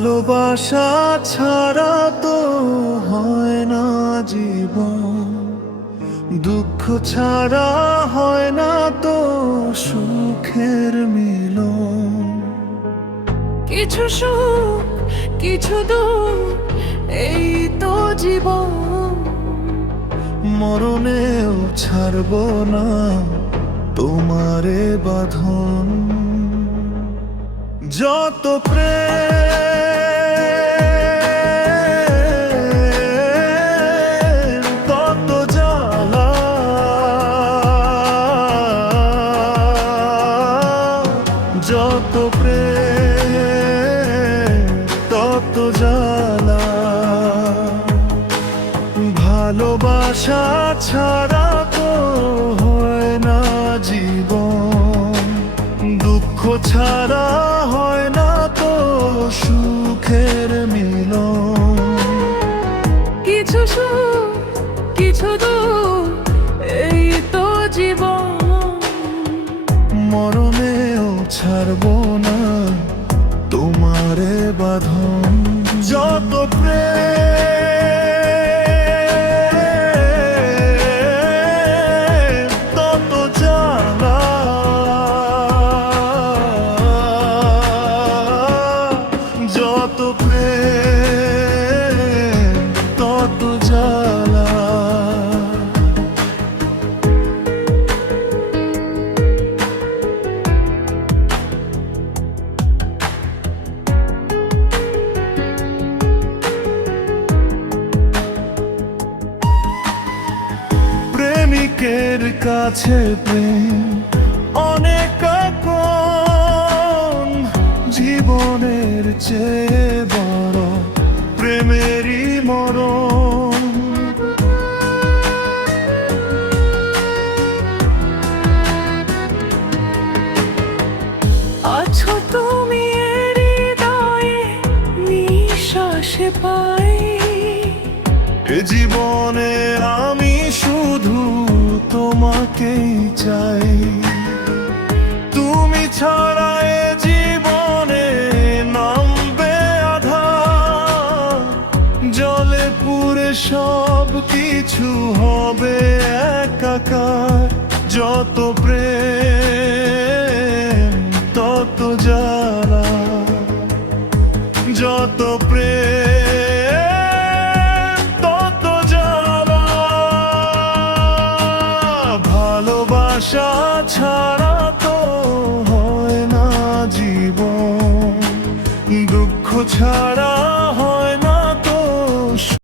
ভালোবাসা ছাড়া তো হয় না জীবন, দুঃখ ছাড়া হয় না তো সুখের মিলন। কিছু সুখ কিছু দুঃখ এই তো জীবন, মরণেও ছাড়ব না তোমারে বাঁধন। যত প্রেম তত জ্বালা, যত প্রেম তত জ্বালা। ভালোবাসা ছাড়া তো হয় না জীবন, দুঃখ ছাড়া হয় না তো সুখের মিলন। কিছু সুখ কিছু দুঃখ এই তো জীবন, মরণেও ছাড়ব না তোমারে বাঁধন। যত প্রেম তত জ্বালা, যত প্রেম তত জ্বালা। প্রেমিকের কাছে প্রেম অনেক আপন, জীবনের চেয়ে বড় প্রেমেরই মরণ। আছো তুমি হৃদয়ে নিঃশ্বাসে পাই। এ জীবনে আমি শুধু তোমাকেই চাই, তুমি ছাড়া এ জীবনে নামবে আঁধার। জলে পুড়ে সব কিছু হবে একাকার। যত প্রেম তত জ্বালা, যত প্রেম তত জ্বালা। ভালোবাসা ছাড়া তো হয় না জীবন, দুঃখ ছাড়া